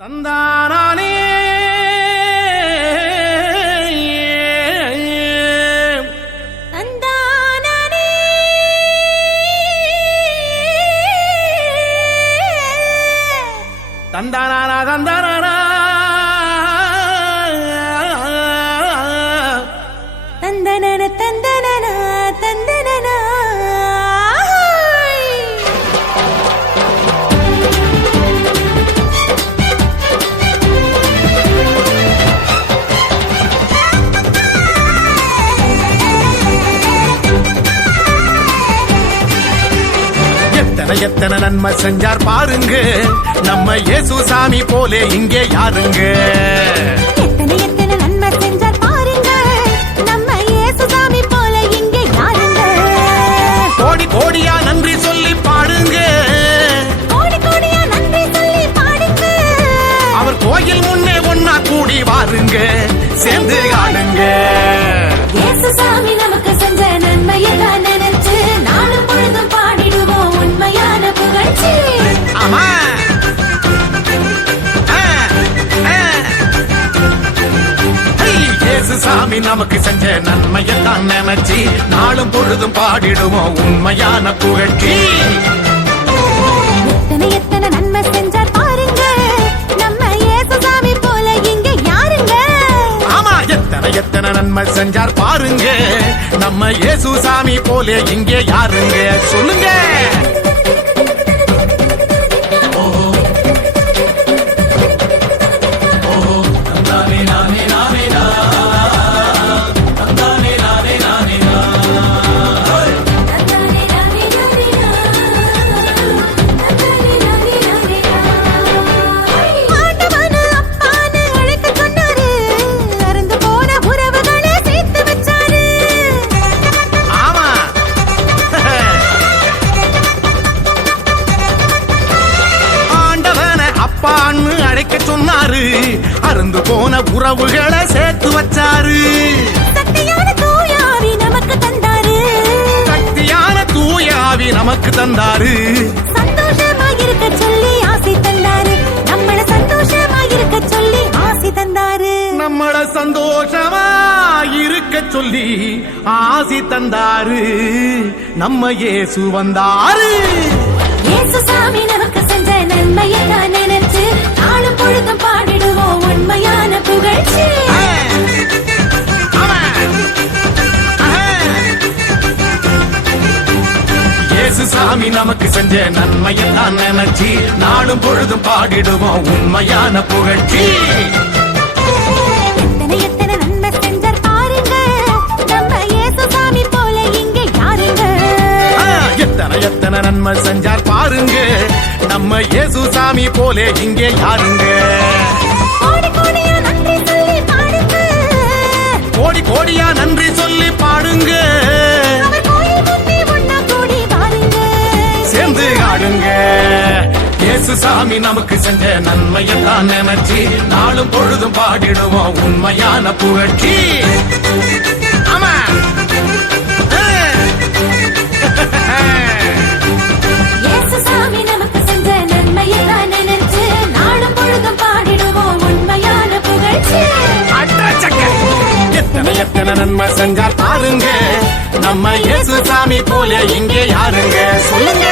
தந்தானே தந்தானே தந்தானா தந்தானா தந்தனன தந்தனன தந்தனன எத்தனை நன்மை செஞ்சார் பாருங்க நம்ம இயேசு சாமி போலே இங்கே யாருங்க. எத்தனை எத்தனை நன்மை செஞ்சார் பாருங்க நம்ம இயேசு சாமி போல இங்கே யாருங்க. கோடி கோடியா நன்றி சொல்லி பாடுங்க, கோடி கோடியா நன்றி சொல்லி பாடுங்க. அவர் கோயில் முன்னே ஒன்னா கூடி வாருங்க, சேர்ந்து ஆடுங்க. இயேசு சாமி நமக்கு செஞ்ச நன்மையெல்லாம் நினைச்சு நாளும் பொழுதும் பாடிடுவோம் உண்மையான புகழ்ச்சி. ஆமா இயேசு சாமி நமக்கு செஞ்ச நன்மையெல்லாம் நினைச்சு நாளும் பொழுதும் பாடிடுவோம் உண்மையான புகழ்ச்சி. எத்தனை எத்தனை நன்மை செஞ்சார் பாருங்க நம்ம இயேசு சாமி போல இங்க யாருங்க. ஆமா எத்தனை நன்மை செஞ்சார் பாருங்க நம்ம இயேசு சாமி போலே இங்கே யாருங்க. சொல்லுங்க. அழைக்க சொன்னாரு, அருந்து போன உறவுகளை சேர்த்து வச்சாரு. சக்தியான தூயாவி நமக்கு தந்தாரு, சக்தியான தூயாவி நமக்கு தந்தாரு. சந்தோஷமாயிருக்க சொல்லி ஆசி தந்தாரு, நம்மள சந்தோஷமாயிருக்க சொல்லி ஆசி தந்தாரு. நம்மள சந்தோஷமா இருக்க சொல்லி ஆசி தந்தாரு. நம்ம இயேசு வந்தாரு. இயேசு சாமி நமக்கு செஞ்ச நன்மையெல்லாம் நினைச்சு நாளும் பொழுதும் பாடிடுவோம் உண்மையான புகழ்ச்சி. இயேசு சாமி நமக்கு செஞ்ச நன்மையெல்லாம் நினைச்சு நாளும் பொழுதும் பாடிடுவோம் உண்மையான புகழ்ச்சி. எத்தனை எத்தனை நன்மை செஞ்சார் பாருங்க நம்ம இயேசு சாமி போல இங்க யாருங்க. எத்தனை நன்மை செஞ்சார் பாருங்க நம்ம இயேசு சாமி போலே இங்கே யாருங்க. கோடி கோடியா நன்றி சொல்லி பாடுங்க, கோடி கோடியா நன்றி சொல்லி பாடுங்க. அவர் கோயில் முன்னே ஒண்ணா கூடி வாருங்க, சேர்ந்து ஆடுங்க. இயேசு சாமி நமக்கு செஞ்ச நன்மையெல்லாம் நினைச்சு நாளும் பொழுதும் பாடிடுவோம் உண்மையான புகழ்ச்சி. ஆமா இயேசு சாமி நமக்கு செஞ்ச நன்மையெல்லாம் நினைச்சு நாளும் பொழுதும் பாடிடுவோம் உண்மையான புகழ்ச்சி. எத்தனை நன்மை செஞ்சார் பாருங்க நம்ம இயேசு சாமி போல இங்கே யாருங்க. சொல்லுங்க.